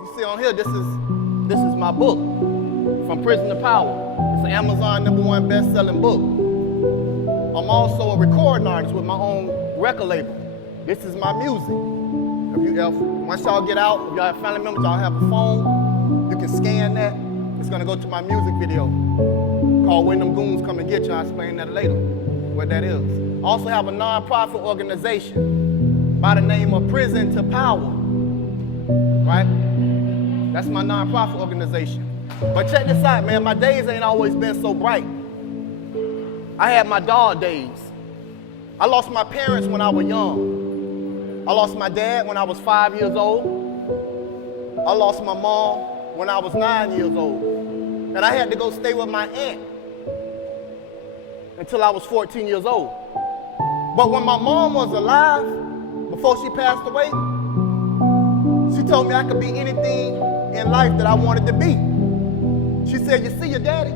You see on here, this is my book, From Prison to Power. It's an Amazon #1 best-selling book. I'm also a recording artist with my own record label. This is my music. Once y'all get out, if y'all have family members, y'all have a phone, you can scan that. It's gonna go to my music video called When Them Goons Come and Get You. I'll explain that later, what that is. I also have a non-profit organization by the name of Prison to Power, right? That's my non-profit organization. But check this out, man, my days ain't always been so bright. I had my dog days. I lost my parents when I was young. I lost my dad when I was 5 years old. I lost my mom when I was 9 years old. And I had to go stay with my aunt until I was 14 years old. But when my mom was alive, before she passed away, she told me I could be anything in life that I wanted to be. She said, you see your daddy?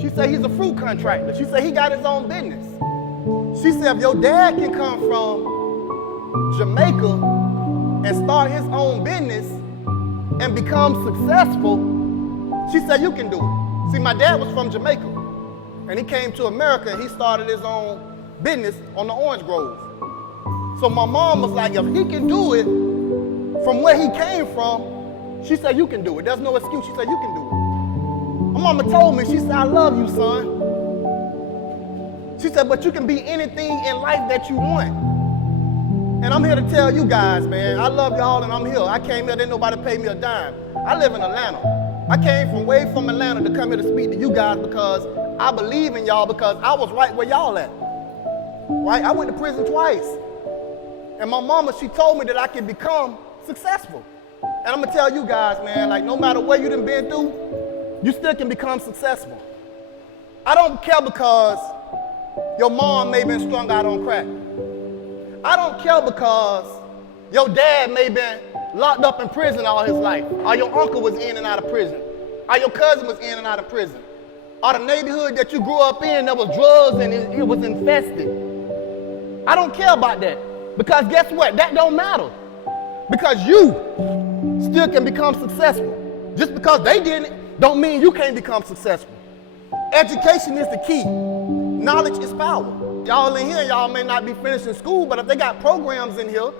She said, he's a fruit contractor. She said, he got his own business. She said, if your dad can come from Jamaica and start his own business and become successful, she said, you can do it. See, my dad was from Jamaica, and he came to America and he started his own business on the orange grove. So my mom was like, if he can do it from where he came from, she said, you can do it. There's no excuse. She said, you can do it. My mama told me, she said, I love you, son. She said, but you can be anything in life that you want. And I'm here to tell you guys, man, I love y'all and I'm here. I came here, didn't nobody pay me a dime. I live in Atlanta. I came from way from Atlanta to come here to speak to you guys because I believe in y'all, because I was right where y'all at. Right? I went to prison twice. And my mama, she told me that I could become successful. And I'm gonna tell you guys, man, like no matter what you done been through, you still can become successful. I don't care because your mom may have been strung out on crack. I don't care because your dad may have been locked up in prison all his life, or your uncle was in and out of prison, or your cousin was in and out of prison, or the neighborhood that you grew up in, there was drugs and it was infested. I don't care about that, because guess what? That don't matter, because you still can become successful. Just because they didn't, don't mean you can't become successful. Education is the key. Knowledge is power. Y'all in here, y'all may not be finishing school, but if they got programs in here,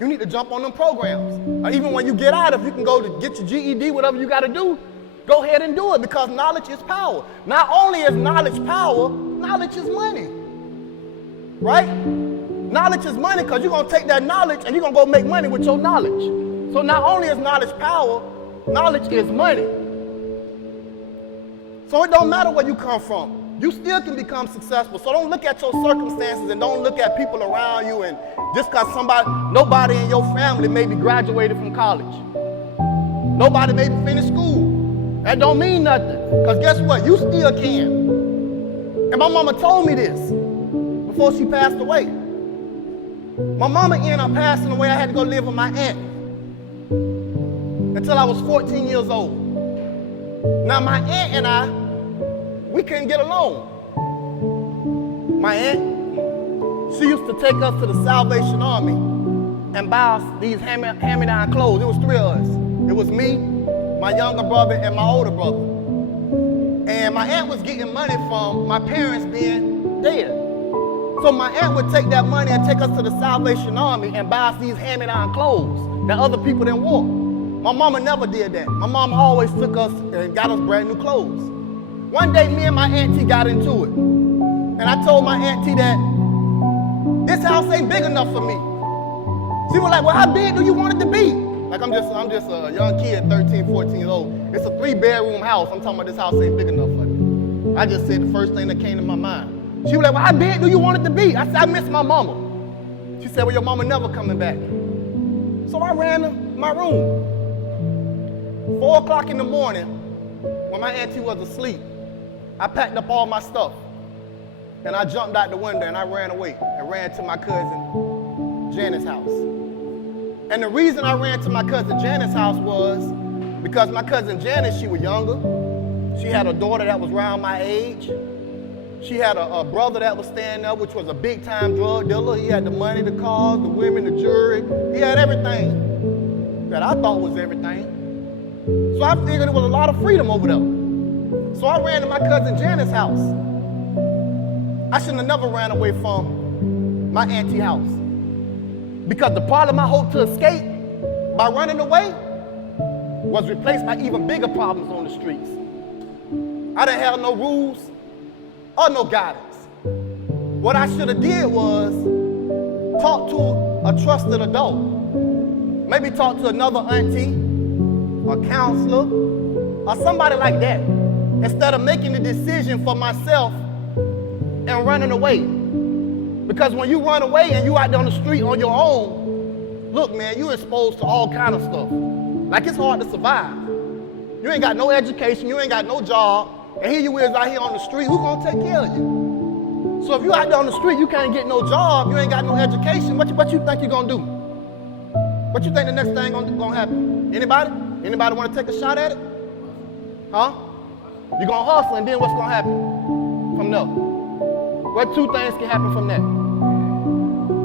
you need to jump on them programs. Or even when you get out, if you can go to get your GED, whatever you got to do, go ahead and do it, because knowledge is power. Not only is knowledge power, knowledge is money. Right? Knowledge is money, because you're going to take that knowledge and you're going to go make money with your knowledge. So not only is knowledge power, knowledge is money. So it don't matter where you come from. You still can become successful. So don't look at your circumstances and don't look at people around you, and just because nobody in your family maybe graduated from college. Nobody maybe finished school. That don't mean nothing. Because guess what? You still can. And my mama told me this before she passed away. My mama ended up passing away. I had to go live with my aunt until I was 14 years old. Now my aunt and I, we couldn't get along. My aunt, she used to take us to the Salvation Army and buy us these hand-me-down clothes. It was three of us. It was me, my younger brother, and my older brother. And my aunt was getting money from my parents being dead. So my aunt would take that money and take us to the Salvation Army and buy us these hand-me-down clothes that other people didn't wear. My mama never did that. My mama always took us and got us brand new clothes. One day, me and my auntie got into it. And I told my auntie that this house ain't big enough for me. She was like, well, how big do you want it to be? Like, I'm just a young kid, 13, 14 years old. It's a 3-bedroom house. I'm talking about this house ain't big enough for me. I just said the first thing that came to my mind. She was like, well, how big do you want it to be? I said, I miss my mama. She said, well, your mama never coming back. So I ran to my room. 4 o'clock in the morning, when my auntie was asleep, I packed up all my stuff, and I jumped out the window, and I ran away and ran to my cousin Janet's house. And the reason I ran to my cousin Janet's house was because my cousin Janet, she was younger. She had a daughter that was around my age. She had a brother that was staying there, which was a big-time drug dealer. He had the money, the cars, the women, the jewelry. He had everything. that I thought was everything. So I figured there was a lot of freedom over there. So I ran to my cousin Janet's house. I shouldn't have never ran away from my auntie's house. Because the problem I hoped to escape by running away was replaced by even bigger problems on the streets. I didn't have no rules or no guidance. What I should have did was talk to a trusted adult. Maybe talk to another auntie, a counselor, or somebody like that, instead of making the decision for myself and running away. Because when you run away and you out there on the street on your own, look, man, you're exposed to all kind of stuff. Like, it's hard to survive. You ain't got no education, you ain't got no job, and here you is out here on the street, who's gonna take care of you? So if you out there on the street, you can't get no job, you ain't got no education, what you think you're gonna do? What you think the next thing gonna happen? Anybody? Anybody wanna take a shot at it? Huh? You're gonna hustle, and then what's gonna happen from there? What two things can happen from that?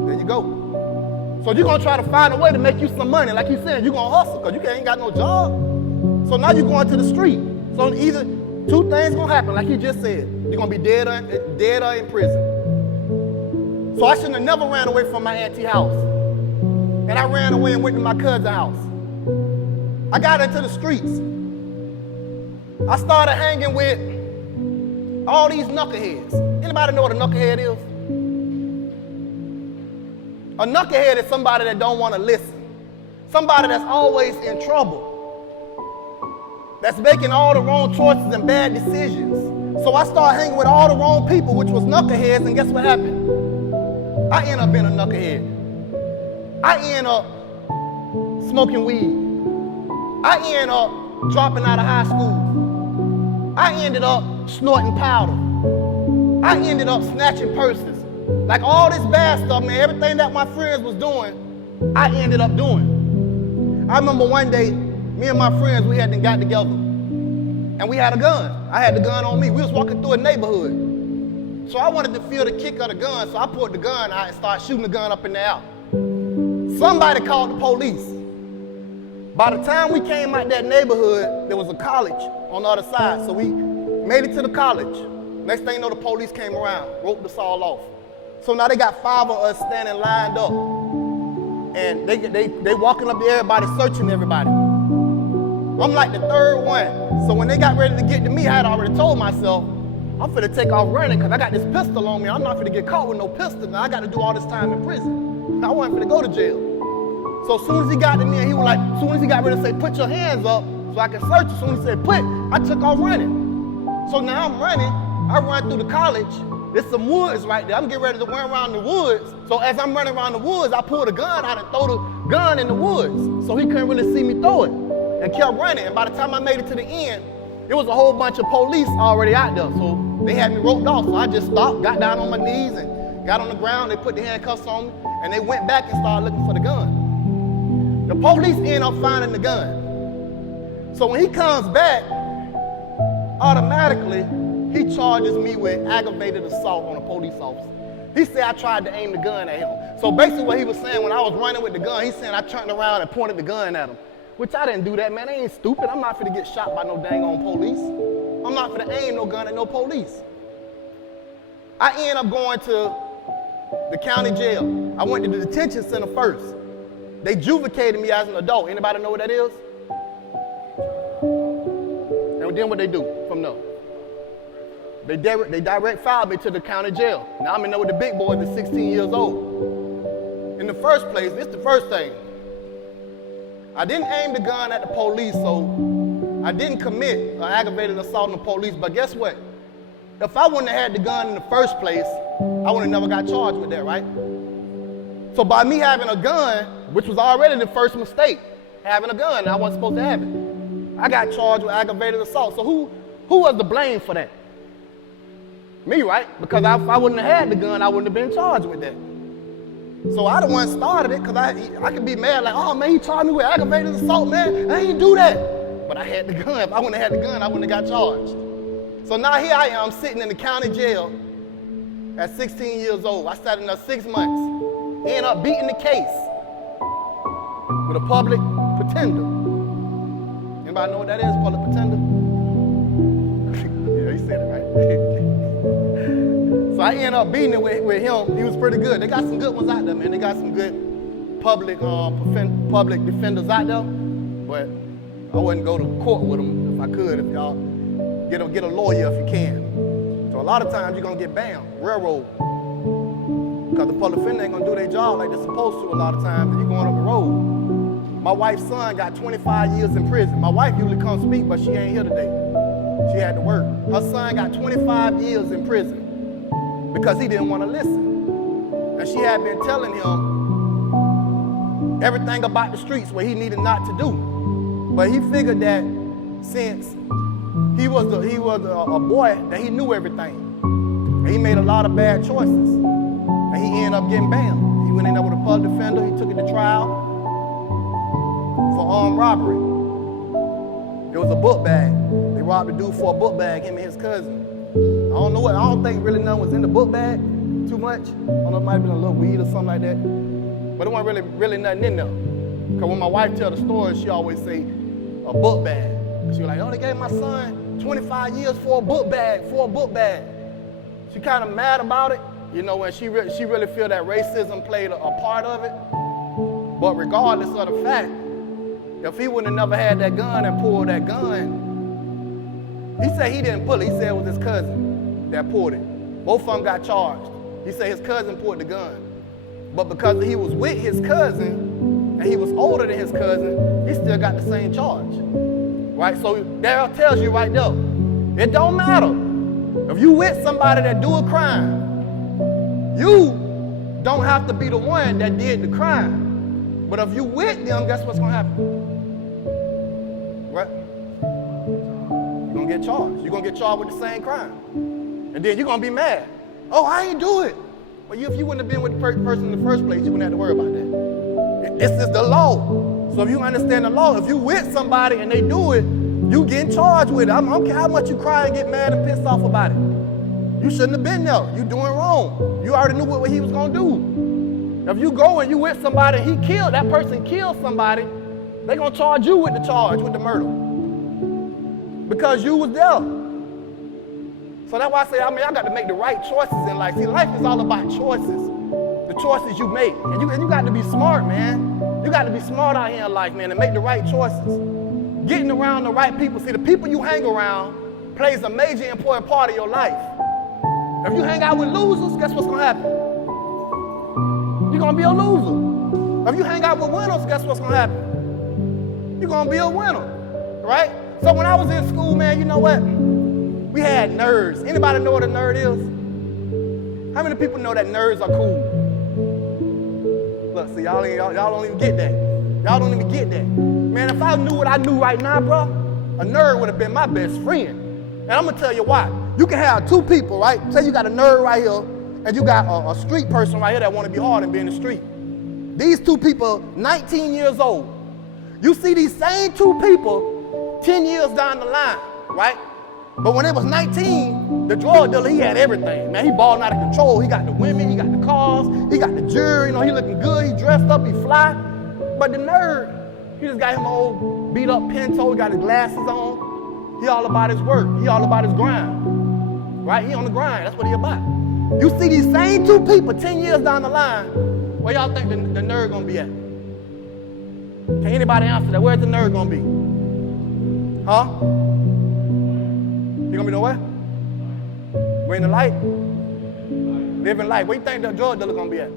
There you go. So you're gonna try to find a way to make you some money. Like you said, you're gonna hustle because you ain't got no job. So now you're going to the street. So either two things gonna happen, like you just said. You're gonna be dead or in prison. So I shouldn't have never ran away from my auntie's house. And I ran away and went to my cousin's house. I got into the streets. I started hanging with all these knuckleheads. Anybody know what a knucklehead is? A knucklehead is somebody that don't want to listen. Somebody that's always in trouble. That's making all the wrong choices and bad decisions. So I started hanging with all the wrong people, which was knuckleheads, and guess what happened? I ended up being a knucklehead. I ended up smoking weed. I ended up dropping out of high school. I ended up snorting powder. I ended up snatching purses. Like all this bad stuff, man, everything that my friends was doing, I ended up doing. I remember one day, me and my friends, we had got together, and we had a gun. I had the gun on me. We was walking through a neighborhood. So I wanted to feel the kick of the gun, so I pulled the gun out and started shooting the gun up in the air. Somebody called the police. By the time we came out that neighborhood, there was a college on the other side, so we made it to the college. Next thing you know, the police came around, roped us all off. So now they got 5 of us standing lined up. And they walking up to everybody, searching everybody. I'm like the third one. So when they got ready to get to me, I had already told myself, I'm finna take off running because I got this pistol on me. I'm not finna get caught with no pistol. Now I got to do all this time in prison. I wasn't finna go to jail. So as soon as he got to me, and he was like, as soon as he got ready to say, put your hands up so I can search you, as soon as he said, put, I took off running. So now I'm running. I run through the college. There's some woods right there. I'm getting ready to run around the woods. So as I'm running around the woods, I pulled a gun out and throw the gun in the woods. So he couldn't really see me throw it. And kept running. And by the time I made it to the end, there was a whole bunch of police already out there. So they had me roped off. So I just stopped, got down on my knees, and got on the ground. They put the handcuffs on me, and they went back and started looking for the gun. The police ended up finding the gun. So when he comes back, automatically, he charges me with aggravated assault on a police officer. He said I tried to aim the gun at him. So basically what he was saying, when I was running with the gun, he's saying I turned around and pointed the gun at him. Which I didn't do that, man. I ain't stupid. I'm not finna get shot by no dang on police. I'm not finna aim no gun at no police. I ended up going to the county jail. I went to the detention center first. They juvicated me as an adult. Anybody know what that is? And then what they do from there? They direct filed me to the county jail. Now I'm in there with the big boys at 16 years old. In the first place, this is the first thing. I didn't aim the gun at the police, so I didn't commit an aggravated assault on the police, but guess what? If I wouldn't have had the gun in the first place, I would have never got charged with that, right? So by me having a gun, which was already the first mistake, having a gun, and I wasn't supposed to have it, I got charged with aggravated assault. So who was to blame for that? Me, right? Because if I wouldn't have had the gun, I wouldn't have been charged with that. So I the one started it, because I could be mad like, oh man, he charged me with aggravated assault, man. I ain't do that. But I had the gun. If I wouldn't have had the gun, I wouldn't have got charged. So now here I am sitting in the county jail at 16 years old. I sat in there 6 months. Ended up beating the case with a public pretender. Anybody know what that is, public pretender? Yeah, he said it right. So I ended up beating it with him. He was pretty good. They got some good ones out there, man. They got some good public defenders out there. But I wouldn't go to court with them if I could. If y'all get a lawyer if you can. So a lot of times you're gonna get banned, railroad. Because the public defender ain't gonna do their job like they're supposed to a lot of times, and you're going up the road. My wife's son got 25 years in prison. My wife usually comes speak, but she ain't here today. She had to work. Her son got 25 years in prison because he didn't want to listen. And she had been telling him everything about the streets what he needed not to do. But he figured that since he was a boy, that he knew everything. And he made a lot of bad choices. And he ended up getting banned. He went in there with a public defender. He took it to trial for armed robbery. It was a book bag. They robbed the dude for a book bag, him and his cousin. I don't think really nothing was in the book bag too much. I don't know, it might have been a little weed or something like that. But it wasn't really nothing in there. Because when my wife tells the story, she always say a book bag. She was like, oh, they gave my son 25 years for a book bag, She kind of mad about it, you know, and she really feel that racism played a part of it. But regardless of the fact, if he wouldn't have never had that gun and pulled that gun, he said he didn't pull it. He said it was his cousin that pulled it. Both of them got charged. He said his cousin pulled the gun. But because he was with his cousin and he was older than his cousin, he still got the same charge. Right? So that tells you right there, it don't matter. If you with somebody that do a crime, you don't have to be the one that did the crime. But if you with them, guess what's gonna happen? Right? You're gonna get charged. You're gonna get charged with the same crime. And then you're gonna be mad. Oh, I ain't do it. Well, if you wouldn't have been with the person in the first place, you wouldn't have to worry about that. This is the law. So if you understand the law, if you with somebody and they do it, you getting charged with it. I don't care how much you cry and get mad and pissed off about it. You shouldn't have been there. You doing wrong. You already knew what he was gonna do. If you go and you with somebody, that person killed somebody, they gonna charge you with the charge, with the murder. Because you was there. So that's why I say, y'all got to make the right choices in life. See, life is all about choices. The choices you make. And you got to be smart, man. You got to be smart out here in life, man, and make the right choices. Getting around the right people. See, the people you hang around plays a major important part of your life. If you hang out with losers, guess what's gonna happen? You're gonna be a loser. If you hang out with winners, guess what's gonna happen? You're gonna be a winner, right? So when I was in school, man, you know what? We had nerds. Anybody know what a nerd is? How many people know that nerds are cool? Look, see, y'all don't even get that. Y'all don't even get that. Man, if I knew what I knew right now, bro, a nerd would have been my best friend. And I'm gonna tell you why. You can have two people, right? Say you got a nerd right here, and you got a street person right here that want to be hard and be in the street. These two people, 19 years old. You see these same two people 10 years down the line, right? But when it was 19, the drug dealer, he had everything, man. He balling out of control. He got the women, he got the cars, he got the jewelry, you know, he looking good, he dressed up, he fly. But the nerd, he just got him an old beat up Pinto, he got his glasses on. He all about his work, he all about his grind, right? He on the grind, that's what he about. You see these same two people 10 years down the line, where y'all think the nerd gonna be at? Can anybody answer that? Where's the nerd gonna be? Huh? You gonna be nowhere? Bring the light? Living life. Where you think the drug dealer gonna be at?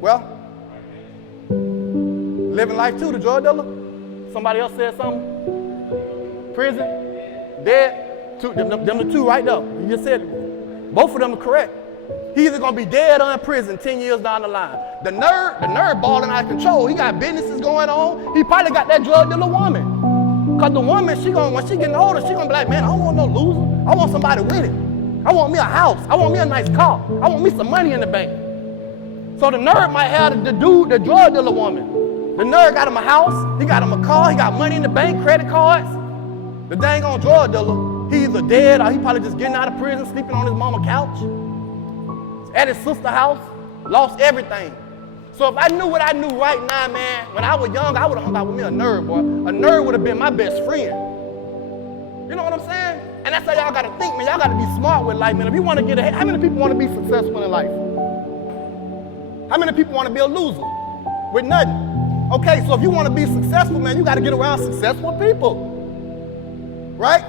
Well, living life too, the drug dealer. Somebody else said something? Prison? Dead? Them the two right there. You just said it. Both of them are correct. He's either gonna be dead or in prison 10 years down the line. The nerd balling out of control. He got businesses going on. He probably got that drug dealer woman. Cause the woman, when she getting older, she gonna be like, man, I don't want no loser. I want somebody with it. I want me a house. I want me a nice car. I want me some money in the bank. So the nerd might have the drug dealer woman. The nerd got him a house. He got him a car. He got money in the bank, credit cards. The dang on drug dealer, he either dead or he probably just getting out of prison, sleeping on his mama's couch. At his sister's house, lost everything. So if I knew what I knew right now, man, when I was young, I would have hung out with me a nerd, boy. A nerd would have been my best friend. You know what I'm saying? And that's how y'all got to think, man. Y'all got to be smart with life, man. If you want to get ahead, how many people want to be successful in life? How many people want to be a loser with nothing? Okay, so if you want to be successful, man, you got to get around successful people. Right?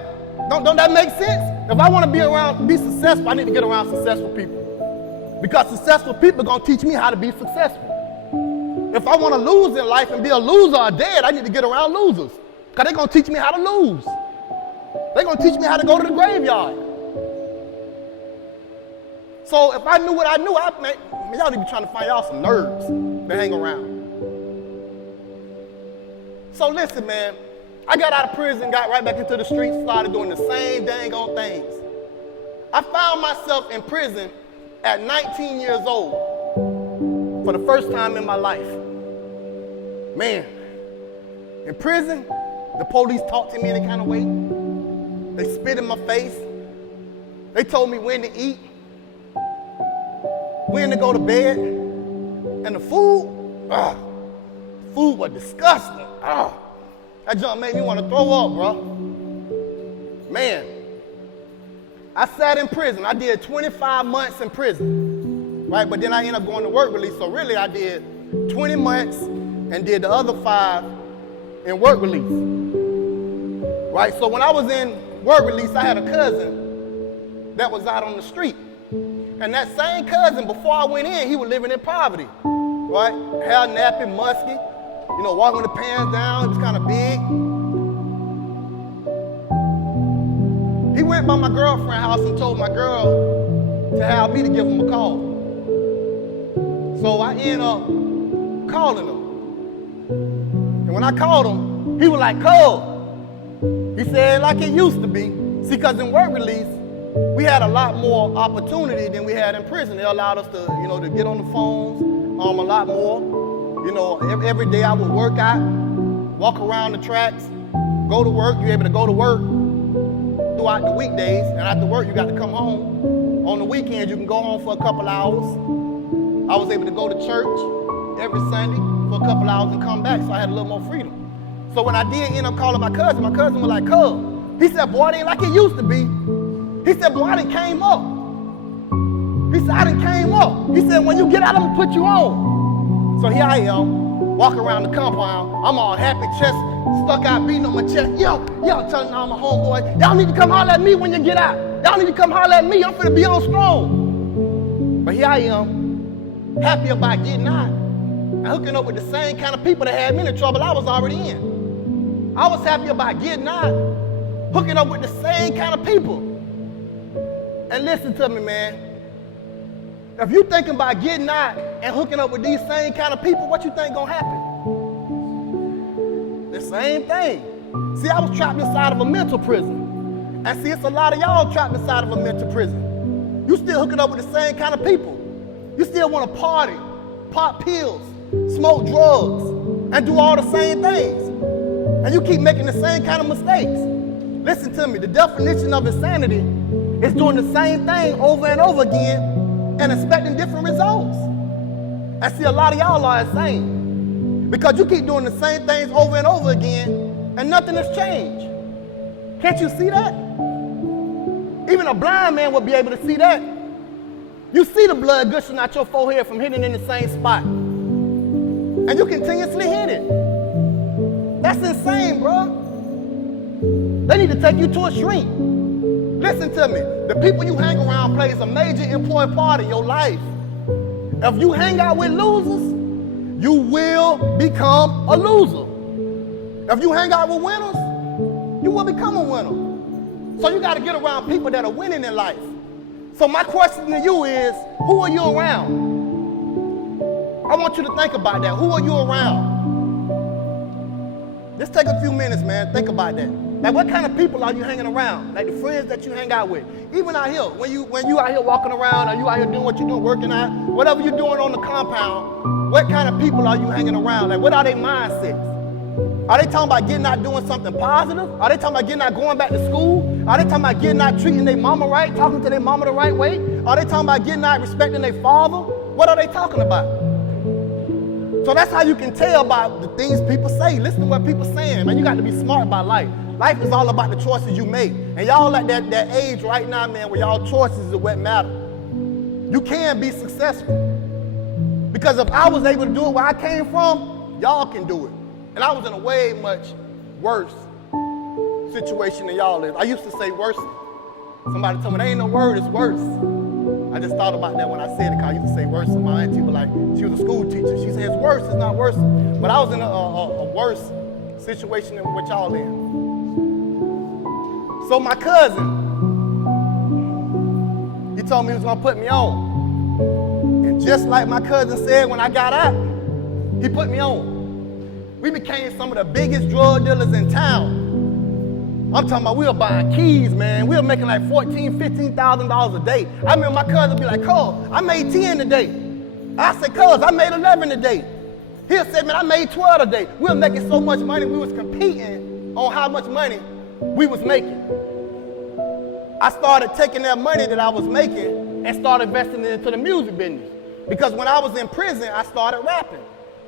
Don't that make sense? If I want to be successful, I need to get around successful people. Because successful people are going to teach me how to be successful. If I want to lose in life and be a loser or dead, I need to get around losers. Because they're going to teach me how to lose. They're going to teach me how to go to the graveyard. So if I knew what I knew, y'all need to be trying to find y'all some nerds to hang around. So listen, man. I got out of prison, got right back into the streets, started doing the same dang on things. I found myself in prison at 19 years old for the first time in my life. Man, in prison, the police talked to me any kind of way. They spit in my face. They told me when to eat, when to go to bed. And the food was disgusting. That junk made me want to throw up, bro. Man, I sat in prison. I did 25 months in prison, right? But then I ended up going to work release. So really I did 20 months and did the other 5 in work release, right? So when I was in work release, I had a cousin that was out on the street. And that same cousin, before I went in, he was living in poverty, right? Hair nappy, musky. You know, walking with the pants down, he was kind of big. He went by my girlfriend's house and told my girl to have me to give him a call. So I ended up calling him. And when I called him, he was like, "Cuz." He said, like it used to be. See, because in work release, we had a lot more opportunity than we had in prison. They allowed us to, you know, to get on the phones a lot more. You know, every day I would work out, walk around the tracks, go to work. You're able to go to work throughout the weekdays, and after work you got to come home. On the weekends you can go home for a couple hours. I was able to go to church every Sunday for a couple hours and come back, so I had a little more freedom. So when I did end up calling my cousin was like, "Cuz." He said, "Boy, it ain't like it used to be." He said, "Boy, I done came up." He said, "I done came up." He said, "When you get out, I'm gonna put you on." So here I am, walking around the compound. I'm all happy, chest stuck out, beating on my chest. Yo, telling all my homeboys, "Y'all need to come holler at me when you get out. Y'all need to come holler at me. I'm finna be on strong." But here I am, happy about getting out and hooking up with the same kind of people that had me in the trouble I was already in. I was happy about getting out, hooking up with the same kind of people. And listen to me, man. If you thinking about getting out and hooking up with these same kind of people, what you think gonna happen? The same thing. See, I was trapped inside of a mental prison. And see, it's a lot of y'all trapped inside of a mental prison. You still hooking up with the same kind of people. You still want to party, pop pills, smoke drugs, and do all the same things. And you keep making the same kind of mistakes. Listen to me, the definition of insanity is doing the same thing over and over again and expecting different results. And see, a lot of y'all are insane because you keep doing the same things over and over again and nothing has changed. Can't you see that? Even a blind man would be able to see that. You see the blood gushing out your forehead from hitting in the same spot. And you continuously hit it. That's insane, bro. They need to take you to a shrink. Listen to me. The people you hang around plays a major important part in your life. If you hang out with losers, you will become a loser. If you hang out with winners, you will become a winner. So you got to get around people that are winning in life. So my question to you is, who are you around? I want you to think about that. Who are you around? Just take a few minutes, man. Think about that. Like, what kind of people are you hanging around? Like the friends that you hang out with. Even out here, when you out here walking around, or you out here doing what you do, working out, whatever you're doing on the compound, what kind of people are you hanging around? Like, what are their mindsets? Are they talking about getting out doing something positive? Are they talking about getting out going back to school? Are they talking about getting out treating their mama right, talking to their mama the right way? Are they talking about getting out respecting their father? What are they talking about? So that's how you can tell about the things people say. Listen to what people saying, man. You got to be smart about life. Life is all about the choices you make. And y'all at that age right now, man, where y'all choices are what matter. You can be successful. Because if I was able to do it where I came from, y'all can do it. And I was in a way much worse situation than y'all is. I used to say worse. Somebody told me, there ain't no word, it's worse. I just thought about that when I said it, because I used to say worse. And my auntie was like, she was a school teacher. She said, it's worse, it's not worse. But I was in a worse situation than what y'all in. So my cousin, he told me he was gonna put me on. And just like my cousin said when I got out, he put me on. We became some of the biggest drug dealers in town. I'm talking about we were buying keys, man. We were making like $14,000, $15,000 a day. I remember my cousin be like, cuz, I made 10 today. I said, cuz, I made 11 today. He'll say, man, I made 12 today. We were making so much money, we was competing on how much money we was making. I started taking that money that I was making and started investing it into the music business. Because when I was in prison, I started rapping.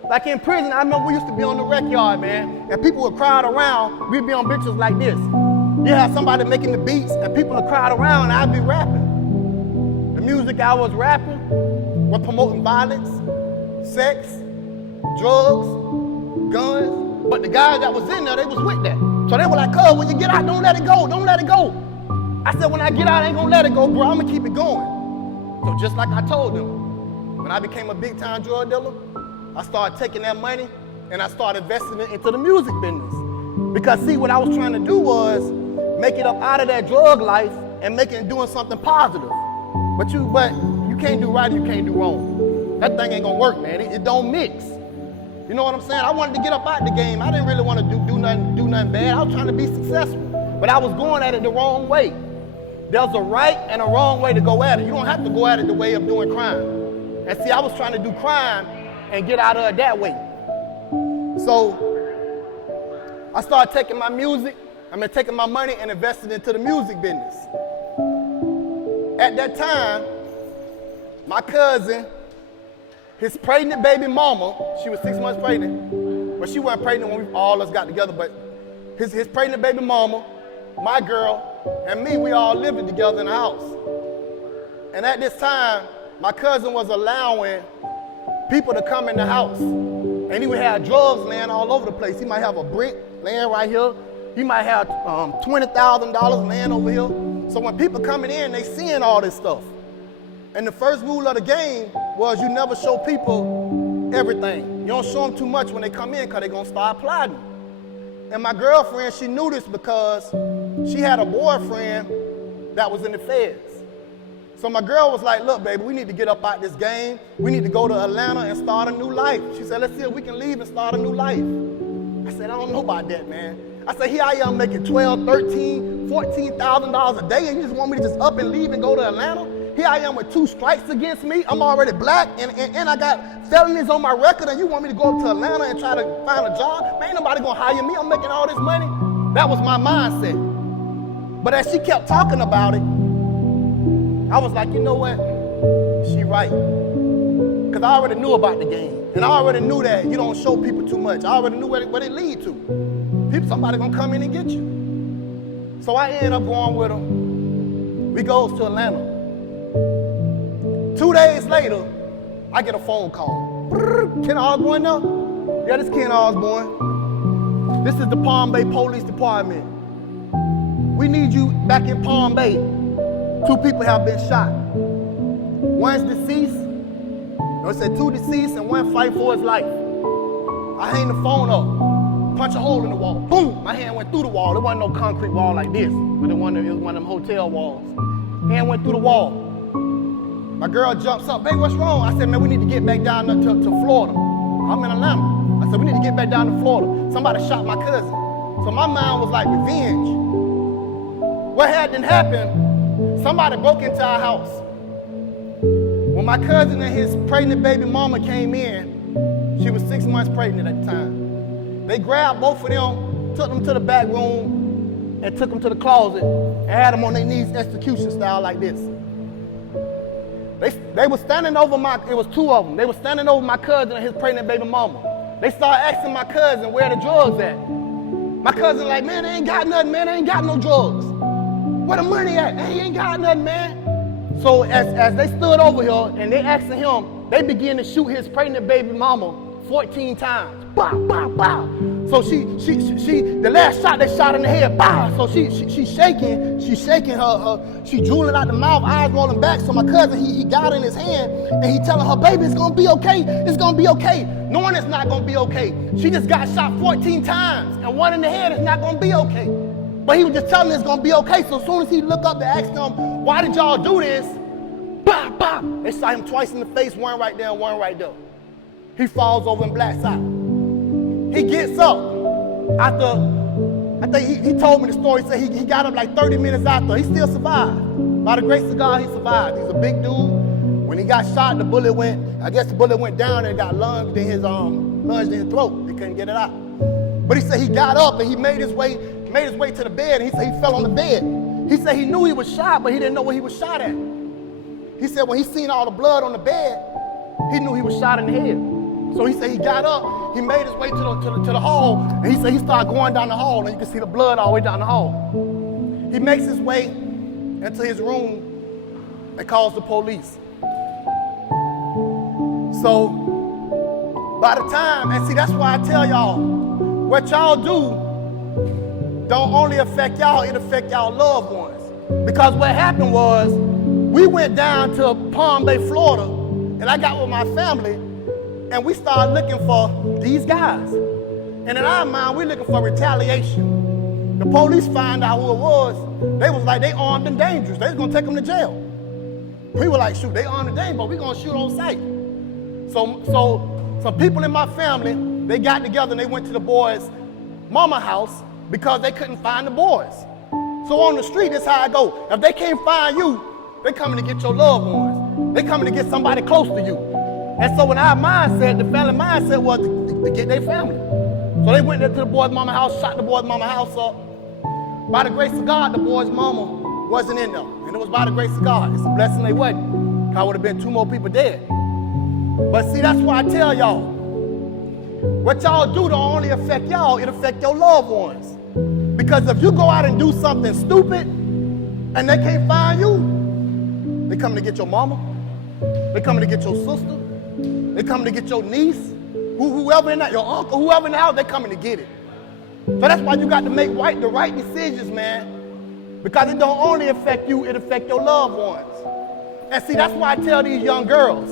Like in prison, I remember we used to be on the rec yard, man, and people would crowd around. We'd be on benches like this. You had somebody making the beats, and people would crowd around, and I'd be rapping. The music I was rapping was promoting violence, sex, drugs, guns. But the guys that was in there, they was with that. So they were like, cuz, when you get out, don't let it go, don't let it go. I said, when I get out, I ain't gonna let it go, bro, I'm gonna keep it going. So just like I told them, when I became a big-time drug dealer, I started taking that money and I started investing it into the music business. Because see, what I was trying to do was make it up out of that drug life and make it doing something positive. But you can't do right, you can't do wrong. That thing ain't gonna work, man. It don't mix. You know what I'm saying? I wanted to get up out the game. I didn't really want to do nothing bad. I was trying to be successful. But I was going at it the wrong way. There's a right and a wrong way to go at it. You don't have to go at it the way of doing crime. And see, I was trying to do crime and get out of it that way. So I started taking my music, taking my money and investing into the music business. At that time, my cousin, his pregnant baby mama, she was 6 months pregnant, but she wasn't pregnant when all of us got together, but his pregnant baby mama, my girl, and me, we all lived together in the house. And at this time, my cousin was allowing people to come in the house. And he would have drugs laying all over the place. He might have a brick laying right here. He might have $20,000 laying over here. So when people coming in, they seeing all this stuff. And the first rule of the game was you never show people everything. You don't show them too much when they come in because they're going to start plotting. And my girlfriend, she knew this because she had a boyfriend that was in the feds. So my girl was like, look, baby, we need to get up out this game. We need to go to Atlanta and start a new life. She said, let's see if we can leave and start a new life. I said, I don't know about that, man. I said, here I am making $12,000, $13,000, $14,000 a day, and you just want me to just up and leave and go to Atlanta? Here I am with 2 strikes against me. I'm already black, and I got felonies on my record, and you want me to go up to Atlanta and try to find a job? Man, ain't nobody gonna hire me. I'm making all this money. That was my mindset. But as she kept talking about it, I was like, you know what? She right. Because I already knew about the game. And I already knew that you don't show people too much. I already knew what it lead to. Somebody gonna come in and get you. So I ended up going with them. We goes to Atlanta. 2 days later, I get a phone call. Ken Osbourne now? Yeah, this is Ken Osbourne. This is the Palm Bay Police Department. We need you back in Palm Bay. 2 people have been shot. One's deceased. It said 2 deceased and 1 fight for his life. I hang the phone up, punch a hole in the wall. Boom! My hand went through the wall. There wasn't no concrete wall like this, but it was one of them hotel walls. Hand went through the wall. My girl jumps up. Babe, what's wrong? I said, man, we need to get back down to Florida. I'm in Atlanta. I said, we need to get back down to Florida. Somebody shot my cousin. So my mind was like revenge. What hadn't happened? Somebody broke into our house. When my cousin and his pregnant baby mama came in, she was 6 months pregnant at the time. They grabbed both of them, took them to the back room, and took them to the closet, and had them on their knees execution style like this. They were standing over it was two of them. They were standing over my cousin and his pregnant baby mama. They started asking my cousin where the drugs at. My cousin like, man, they ain't got nothing, man. They ain't got no drugs. Where the money at? Hey, he ain't got nothing, man. So as they stood over here and they asking him, they began to shoot his pregnant baby mama 14 times. Bow, bow, bow. So the last shot they shot in the head, bow. So she's shaking her, she drooling out the mouth, eyes rolling back. So my cousin, he got in his hand and he telling her, baby, it's gonna be okay. It's gonna be okay. Knowing it's not gonna be okay. She just got shot 14 times and one in the head, it's not gonna be okay. But he was just telling her it's gonna be okay. So as soon as he looked up, they asked him, why did y'all do this? Bop, bop. They shot him twice in the face, one right there and one right there. He falls over and blacks out. He gets up after, I think he told me the story. He said he got up like 30 minutes after. He still survived. By the grace of God, he survived. He's a big dude. When he got shot, the bullet went down and got lunged in his throat. He couldn't get it out. But he said he got up and he made his way to the bed, and he said he fell on the bed. He said he knew he was shot, but he didn't know where he was shot at. He said when he seen all the blood on the bed, he knew he was shot in the head. So he said he got up, he made his way to the hall, and he said he started going down the hall, and you can see the blood all the way down the hall. He makes his way into his room and calls the police. So by the time, and see, that's why I tell y'all, what y'all do don't only affect y'all, it affect y'all loved ones. Because what happened was, we went down to Palm Bay, Florida, and I got with my family, and we started looking for these guys. And in our mind, we're looking for retaliation. The police found out who it was. They was like, they armed and dangerous. They was gonna take them to jail. We were like, shoot, they armed and dangerous, but we gonna shoot on sight. So some people in my family, they got together and they went to the boys' mama house because they couldn't find the boys. So on the street, that's how I go. If they can't find you, they coming to get your loved ones. They coming to get somebody close to you. And so when our mindset, the family mindset was to get their family. So they went there to the boy's mama house, shot the boy's mama house up. By the grace of God, the boy's mama wasn't in there. And it was by the grace of God. It's a blessing they wasn't. Because would have been 2 more people dead. But see, that's why I tell y'all, what y'all do don't only affect y'all, it affect your loved ones. Because if you go out and do something stupid and they can't find you, they coming to get your mama, they coming to get your sister, they coming to get your niece, whoever in that, your uncle, whoever in the house, they coming to get it. So that's why you got to make the right decisions, man. Because it don't only affect you, it affect your loved ones. And see, that's why I tell these young girls,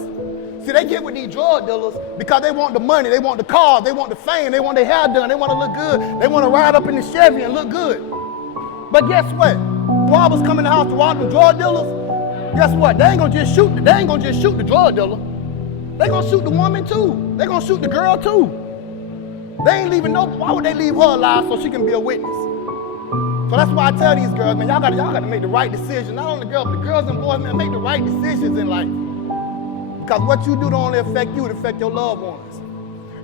see, they get with these drug dealers because they want the money, they want the cars, they want the fame, they want their hair done, they want to look good, they want to ride up in the Chevy and look good. But guess what? Robbers come in the house to rob the drug dealers. Guess what? They ain't gonna just shoot the drug dealer. They gonna shoot the woman too. They gonna shoot the girl too. They ain't leaving why would they leave her alive so she can be a witness? So that's why I tell these girls, man, y'all gotta make the right decision. Not only the girls, but the girls and boys, man, make the right decisions in life. Because what you do don't only affect you, it affect your loved ones.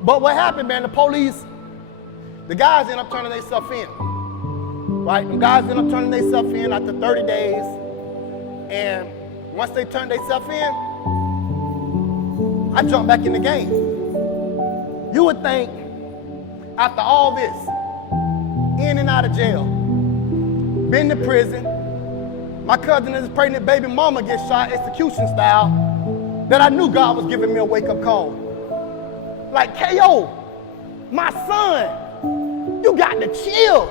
But what happened, man, the police, the guys end up turning themselves in. Right? The guys end up turning themselves in after 30 days. And once they turn themselves in, I jump back in the game. You would think, after all this, in and out of jail, been to prison, my cousin and his pregnant baby mama get shot execution style, that I knew God was giving me a wake-up call. Like, KO, my son, you got to chill.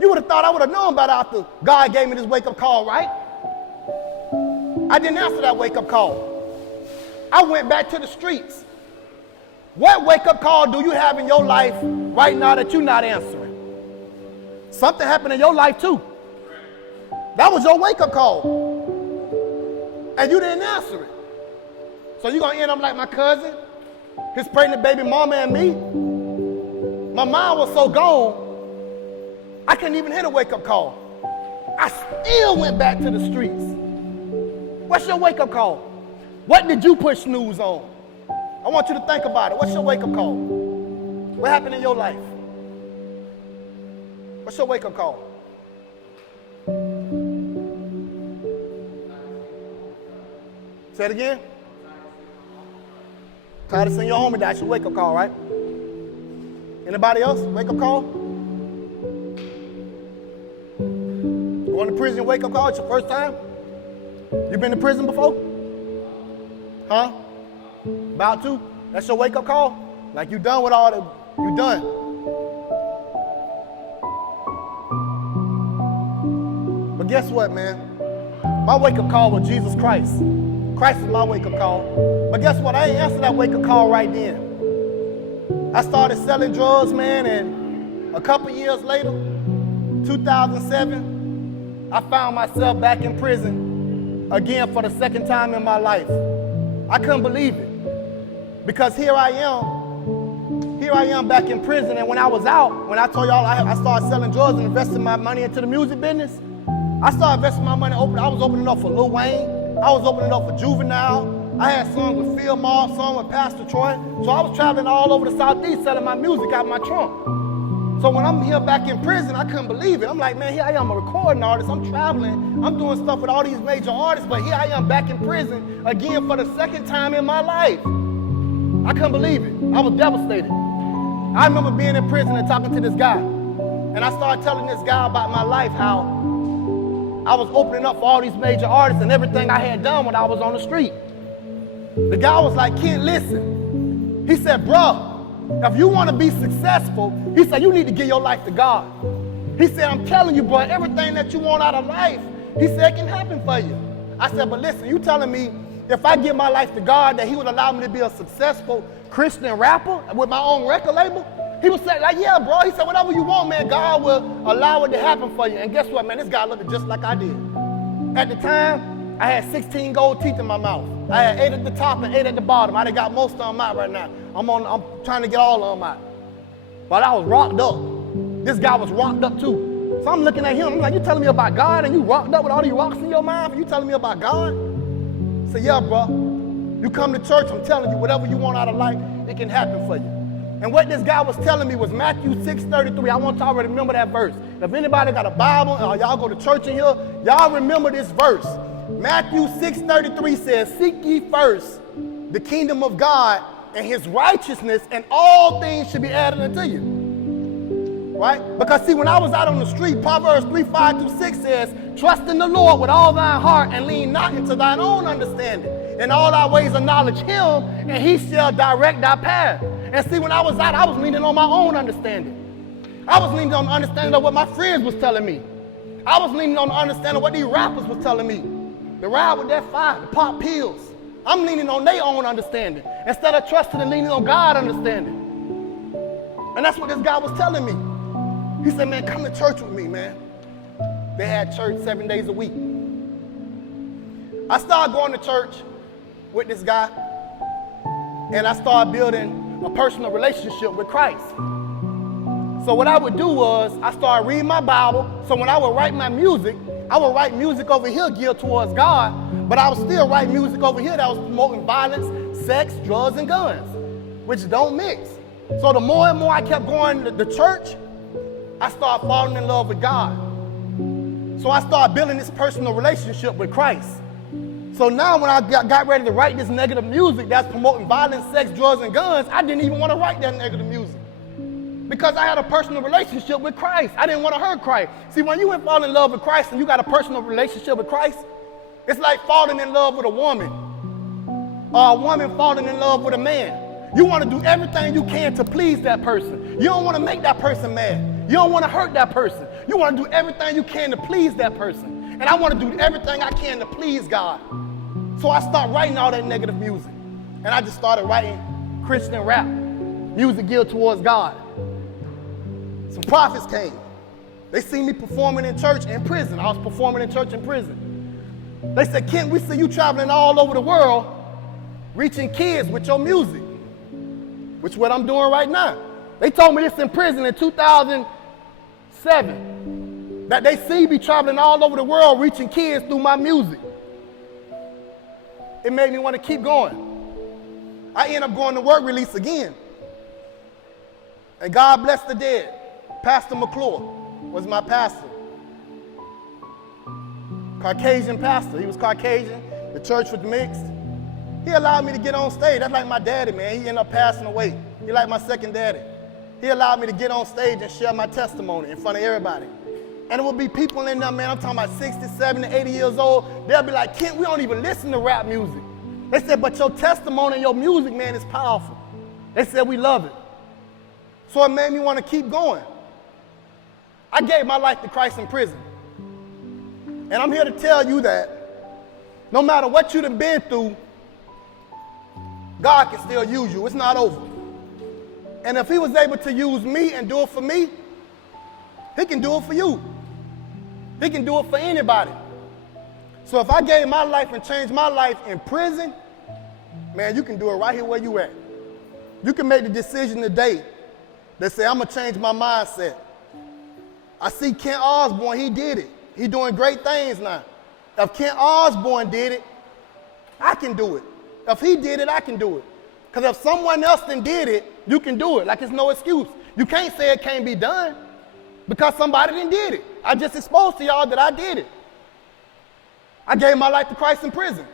You would have thought I would have known about it after God gave me this wake-up call, right? I didn't answer that wake-up call. I went back to the streets. What wake-up call do you have in your life right now that you're not answering? Something happened in your life too. That was your wake-up call. And you didn't answer it. So you're gonna end up like my cousin, his pregnant baby mama and me? My mind was so gone, I couldn't even hit a wake-up call. I still went back to the streets. What's your wake-up call? What did you push snooze on? I want you to think about it. What's your wake-up call? What happened in your life? What's your wake-up call? Say it again. Tired of seeing your homie die. That's your wake-up call, right? Anybody else? Wake-up call? Going to prison, wake-up call? It's your first time? You been to prison before? Huh? About to? That's your wake-up call? Like you done with all the, you done. But guess what, man? My wake-up call was Jesus Christ. Christ is my wake-up call. But guess what? I ain't answered that wake-up call right then. I started selling drugs, man, and a couple years later, 2007, I found myself back in prison again for the second time in my life. I couldn't believe it. Because here I am back in prison, and when I was out, when I told y'all I started selling drugs and investing my money into the music business, I started investing my money. I was opening up for Lil Wayne. I was opening up for Juvenile. I had songs with Phil Moss, songs with Pastor Troy. So I was traveling all over the Southeast selling my music out of my trunk. So when I'm here back in prison, I couldn't believe it. I'm like, man, here I am, a recording artist. I'm traveling. I'm doing stuff with all these major artists, but here I am back in prison again for the second time in my life. I couldn't believe it. I was devastated. I remember being in prison and talking to this guy. And I started telling this guy about my life, how I was opening up for all these major artists and everything I had done when I was on the street. The guy was like, Ken, listen. He said, bro, if you want to be successful, he said, you need to give your life to God. He said, I'm telling you, bro, everything that you want out of life, he said, can happen for you. I said, but listen, you telling me if I give my life to God that he would allow me to be a successful Christian rapper with my own record label? He was saying, like, yeah, bro. He said, whatever you want, man, God will allow it to happen for you. And guess what, man? This guy looked just like I did. At the time, I had 16 gold teeth in my mouth. I had 8 at the top and 8 at the bottom. I done got most of them out right now. I'm trying to get all of them out. But I was rocked up. This guy was rocked up too. So I'm looking at him. I'm like, you telling me about God and you rocked up with all these rocks in your mind? You telling me about God? I said, yeah, bro. You come to church, I'm telling you, whatever you want out of life, it can happen for you. And what this guy was telling me was Matthew 6:33. I want y'all to remember that verse. If anybody got a Bible or y'all go to church in here, y'all remember this verse. Matthew 6:33 says, seek ye first the kingdom of God and his righteousness, and all things should be added unto you. Right? Because see, when I was out on the street, Proverbs 3:5-6 says, trust in the Lord with all thine heart and lean not into thine own understanding. In all thy ways acknowledge him, and he shall direct thy path. And see, when I was out, I was leaning on my own understanding. I was leaning on the understanding of what my friends was telling me. I was leaning on the understanding of what these rappers was telling me. The ride with that fire, the pop pills. I'm leaning on their own understanding instead of trusting and leaning on God's understanding. And that's what this guy was telling me. He said, man, come to church with me, man. They had church 7 days a week. I started going to church with this guy, and I started building a personal relationship with Christ. So what I would do was I started reading my Bible. So when I would write my music, I would write music over here geared towards God, but I would still write music over here that was promoting violence, sex, drugs, and guns, which don't mix. So the more and more I kept going to the church, I started falling in love with God. So I started building this personal relationship with Christ. So now when I got ready to write this negative music that's promoting violence, sex, drugs, and guns, I didn't even want to write that negative music because I had a personal relationship with Christ. I didn't want to hurt Christ. See, when you fall in love with Christ and you got a personal relationship with Christ, it's like falling in love with a woman or a woman falling in love with a man. You want to do everything you can to please that person. You don't want to make that person mad. You don't want to hurt that person. You want to do everything you can to please that person. And I want to do everything I can to please God. So I started writing all that negative music. And I just started writing Christian rap, music geared towards God. Some prophets came. They seen me performing in church in prison. I was performing in church in prison. They said, Ken, we see you traveling all over the world, reaching kids with your music, which is what I'm doing right now. They told me this in prison in 2007, that they see me traveling all over the world, reaching kids through my music. It made me want to keep going. I ended up going to work release again. And God bless the dead. Pastor McClure was my pastor. Caucasian pastor. He was Caucasian. The church was mixed. He allowed me to get on stage. That's like my daddy, man. He ended up passing away. He like my second daddy. He allowed me to get on stage and share my testimony in front of everybody. And it would be people in there, man, I'm talking about 60, 70, 80 years old. They'll be like, Kent, we don't even listen to rap music. They said, but your testimony and your music, man, is powerful. They said, we love it. So it made me want to keep going. I gave my life to Christ in prison. And I'm here to tell you that no matter what you've been through, God can still use you. It's not over. And if he was able to use me and do it for me, he can do it for you. He can do it for anybody. So if I gave my life and changed my life in prison, man, you can do it right here where you at. You can make the decision today that say, I'm going to change my mindset. I see Kent Osbourne, he did it. He's doing great things now. If Kent Osbourne did it, I can do it. If he did it, I can do it. Because if someone else done did it, you can do it. Like it's no excuse. You can't say it can't be done because somebody done did it. I just exposed to y'all that I did it. I gave my life to Christ in prison.